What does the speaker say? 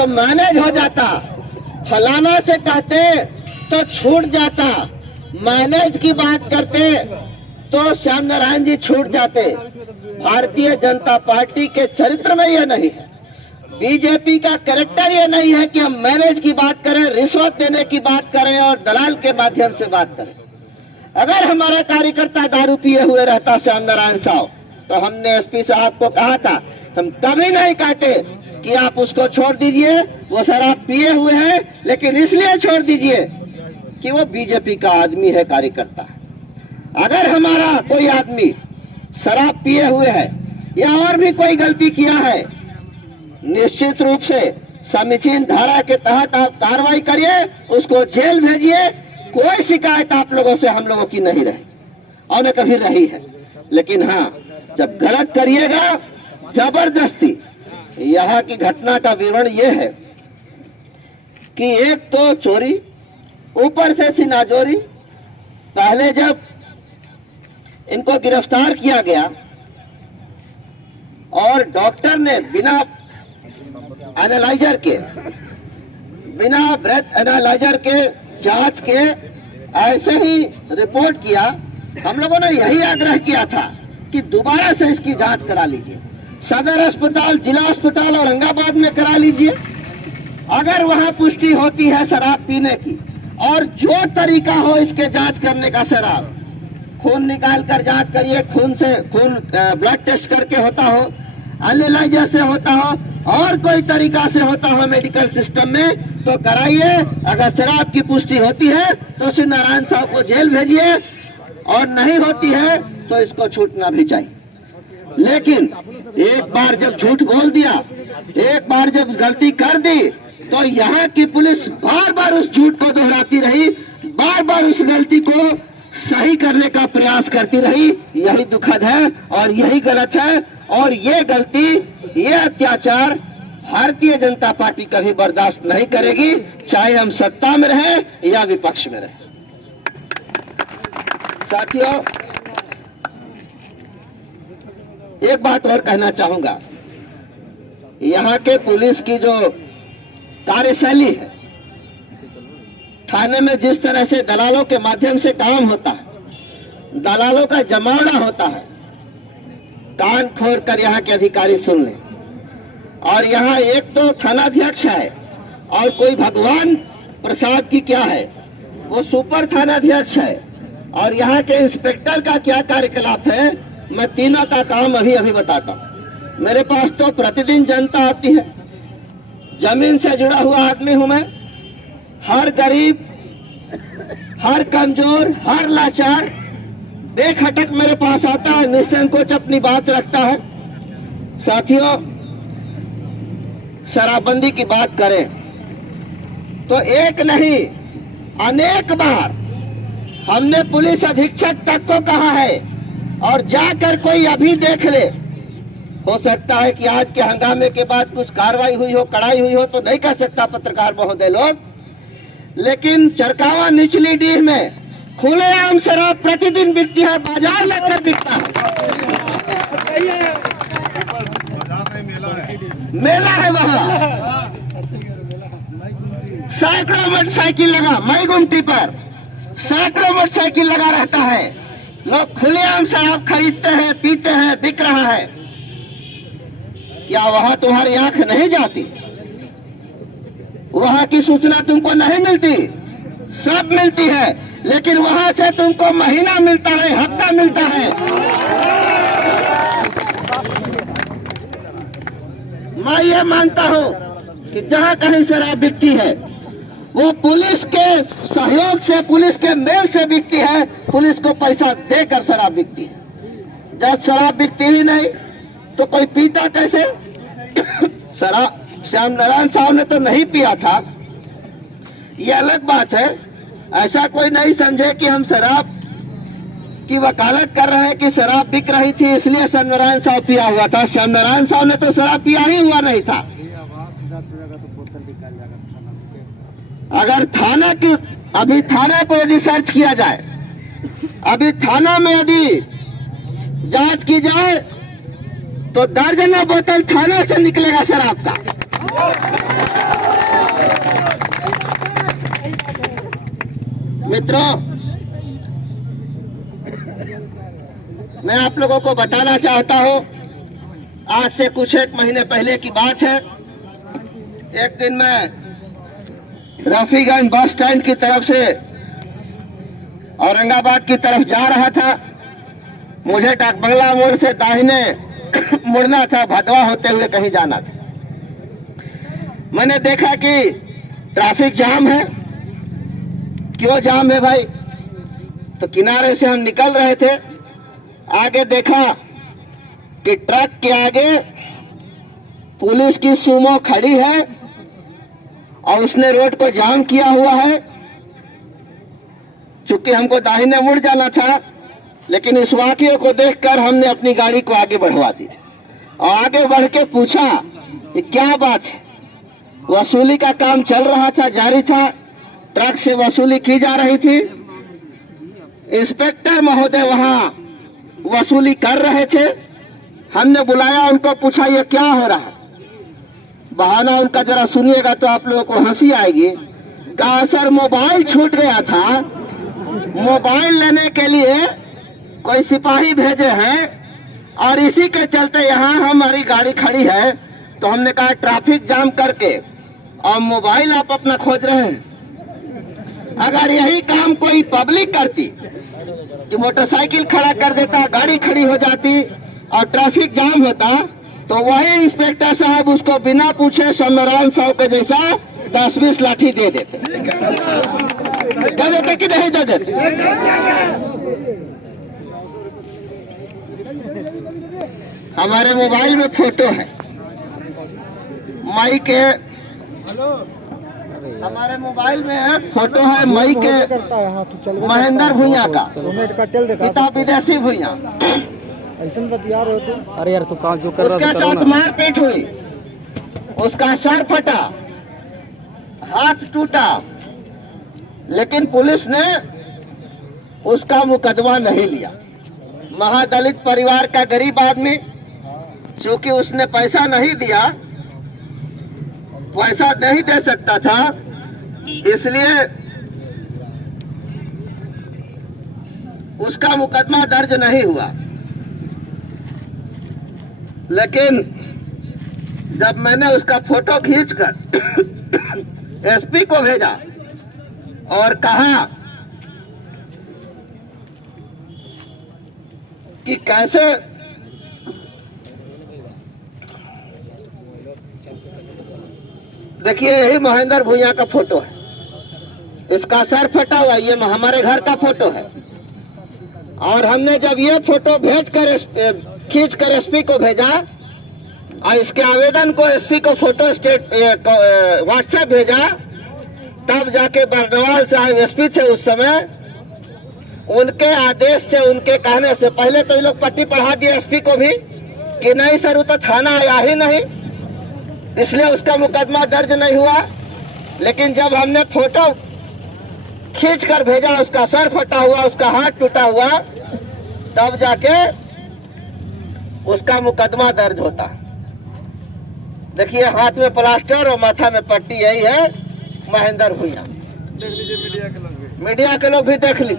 तो मैनेज हो जाता, फलाना से कहते तो छूट जाता, मैनेज की बात करते तो श्याम नारायण जी छूट जाते। भारतीय जनता पार्टी के चरित्र में यह नहीं है, बीजेपी का कैरेक्टर ये नहीं है कि हम मैनेज की बात करें, रिश्वत देने की बात करें और दलाल के माध्यम से बात करें। अगर हमारा कार्यकर्ता दारू पिए हुए रहता श्याम नारायण साहब, तो हमने एसपी साहब को कहा था, हम कभी नहीं कहते कि आप उसको छोड़ दीजिए, वो शराब पिए हुए हैं, लेकिन इसलिए छोड़ दीजिए कि वो बीजेपी का आदमी है, कार्यकर्ता। अगर हमारा कोई आदमी शराब पिए हुए है या और भी कोई गलती किया है, निश्चित रूप से समीचीन धारा के तहत आप कार्रवाई करिए, उसको जेल भेजिए। कोई शिकायत आप लोगों से हम लोगों की नहीं रही और न कभी रही है। लेकिन हाँ, जब गलत करिएगा जबरदस्ती। यहाँ की घटना का विवरण ये है कि एक तो चोरी, ऊपर से सिनाजोरी। पहले जब इनको गिरफ्तार किया गया और डॉक्टर ने बिना एनालाइजर के, बिना ब्रेथ एनालाइजर के जांच के ऐसे ही रिपोर्ट किया, हम लोगों ने यही आग्रह किया था कि दोबारा से इसकी जांच करा लीजिए, सदर अस्पताल, जिला अस्पताल औरंगाबाद में करा लीजिए। अगर वहां पुष्टि होती है शराब पीने की, और जो तरीका हो इसके जांच करने का, शराब खून निकाल कर जांच करिए, खून से ब्लड टेस्ट करके होता हो, एनालाइजर से होता हो, और कोई तरीका से होता हो मेडिकल सिस्टम में, तो कराइए। अगर शराब की पुष्टि होती है तो श्री नारायण साहब को जेल भेजिए, और नहीं होती है तो इसको छूटना भी चाहिए। लेकिन एक बार जब झूठ बोल दिया, एक बार जब गलती कर दी, तो यहाँ की पुलिस बार बार उस झूठ को दोहराती रही, बार बार उस गलती को सही करने का प्रयास करती रही। यही दुखद है और यही गलत है, और ये गलती, ये अत्याचार भारतीय जनता पार्टी कभी बर्दाश्त नहीं करेगी, चाहे हम सत्ता में रहें या विपक्ष में रहें। साथियों, एक बात और कहना चाहूंगा, यहाँ के पुलिस की जो कार्यशैली है, थाने में जिस तरह से दलालों के माध्यम से काम होता है, दलालों का जमावड़ा होता है, कान खोल कर यहाँ के अधिकारी सुन लें। और यहाँ एक तो थानाध्यक्ष है और कोई भगवान प्रसाद की क्या है, वो सुपर थानाध्यक्ष है, और यहाँ के इंस्पेक्टर का क्या कार्यकलाप है, मैं तीनों का काम अभी अभी बताता हूँ। मेरे पास तो प्रतिदिन जनता आती है, जमीन से जुड़ा हुआ आदमी हूं मैं। हर गरीब, हर कमजोर, हर लाचार बेखटक मेरे पास आता है, निसंकोच अपनी बात रखता है। साथियों, शराबबंदी की बात करें तो एक नहीं अनेक बार हमने पुलिस अधीक्षक तक को कहा है, और जाकर कोई अभी देख ले, हो सकता है कि आज के हंगामे के बाद कुछ कार्रवाई हुई हो, कड़ाई हुई हो, तो नहीं कह सकता पत्रकार महोदय लोग, लेकिन चरकावा निचली डीह में खुलेआम शराब प्रतिदिन बिकती है, बाजार लगकर बिकता है। मेला है वहाँ, सैकड़ों मोटरसाइकिल लगा, मई गुमटी पर सैकड़ों मोटरसाइकिल लगा रहता है, लोग खुलेआम शराब खरीदते हैं, पीते हैं, बिक रहा है। क्या वहां तुम्हारी आंख नहीं जाती? वहां की सूचना तुमको नहीं मिलती? सब मिलती है, लेकिन वहां से तुमको महीना मिलता है, हफ्ता मिलता है। मैं ये मानता हूं कि जहां कहीं शराब बिकती है वो पुलिस के सहयोग से, पुलिस के मेल से बिकती है, पुलिस को पैसा देकर शराब बिकती है। जब शराब बिकती ही नहीं तो कोई पीता कैसे? शराब श्याम नारायण साहब ने तो नहीं पिया था, ये अलग बात है। ऐसा कोई नहीं समझे कि हम शराब की वकालत कर रहे हैं कि शराब बिक रही थी इसलिए श्याम नारायण साहब पिया हुआ था। श्याम नारायण साहब ने तो शराब पिया ही हुआ नहीं था। अगर थाना की, अभी थाना को यदि सर्च किया जाए, अभी थाना में यदि जांच की जाए, तो दर्जनों बोतल थाना से निकलेगा शराब का। मित्रों, मैं आप लोगों को बताना चाहता हूं, आज से कुछ एक महीने पहले की बात है। एक दिन मैं रफीगंज बस स्टैंड की तरफ से औरंगाबाद की तरफ जा रहा था। मुझे डाक बंगला मोड़ से दाहिने मुड़ना था, भदवा होते हुए कहीं जाना था। मैंने देखा कि ट्रैफिक जाम है। क्यों जाम है भाई? तो किनारे से हम निकल रहे थे, आगे देखा कि ट्रक के आगे पुलिस की सुमो खड़ी है और उसने रोड को जाम किया हुआ है। चूंकि हमको दाहिने मुड़ जाना था, लेकिन इस वाकये को देखकर हमने अपनी गाड़ी को आगे बढ़वा दी और आगे बढ़ के पूछा कि क्या बात है। वसूली का काम चल रहा था, जारी था, ट्रक से वसूली की जा रही थी। इंस्पेक्टर महोदय वहां वसूली कर रहे थे। हमने बुलाया, उनको पूछा ये क्या हो रहा है। बहाना उनका जरा सुनिएगा तो आप लोगों को हंसी आएगी। कहा सर मोबाइल छूट गया था, मोबाइल लेने के लिए कोई सिपाही भेजे हैं और इसी के चलते यहाँ हमारी गाड़ी खड़ी है। तो हमने कहा ट्रैफिक जाम करके और मोबाइल आप अपना खोज रहे हैं। अगर यही काम कोई पब्लिक करती कि मोटरसाइकिल खड़ा कर देता, गाड़ी खड़ी हो जाती और ट्रैफिक जाम होता, तो वही इंस्पेक्टर साहब उसको बिना पूछे सम्रान साहब के जैसा 10-20 लाठी दे देते कि नहीं दे देते? हमारे मोबाइल में फोटो है मई के, हमारे मोबाइल में है फोटो है मई के महेंद्र भुइयां का, पिता विदेशी भुइयां। अरे यार तू काम जो कर रहा है, उसके साथ मारपीट हुई, उसका सर फटा, हाथ टूटा, लेकिन पुलिस ने उसका मुकदमा नहीं लिया। महादलित परिवार का गरीब आदमी, चूंकि उसने पैसा नहीं दिया, पैसा नहीं दे सकता था, इसलिए उसका मुकदमा दर्ज नहीं हुआ। लेकिन जब मैंने उसका फोटो खींचकर एसपी को भेजा और कहा कि कैसे देखिए, यही महेंद्र भुइयां का फोटो है, इसका सर फटा हुआ, ये हमारे घर का फोटो है। और हमने जब ये फोटो खींच कर एसपी को भेजा और इसके आवेदन को एसपी को फोटो व्हाट्सएप भेजा, तब जाके बरनवाल साहब एसपी थे उस समय, उनके आदेश से, उनके कहने से, पहले तो ये लोग पट्टी पढ़ा दिया एसपी को भी कि नहीं सर वो तो थाना आया ही नहीं, इसलिए उसका मुकदमा दर्ज नहीं हुआ। लेकिन जब हमने फोटो खींच कर भेजा, उसका सर फटा हुआ, उसका हाथ टूटा हुआ, तब जाके उसका मुकदमा दर्ज होता। देखिए हाथ में प्लास्टर और माथा में पट्टी, यही है महेंद्र भुइयां। मीडिया के लोग भी देख लीजिए।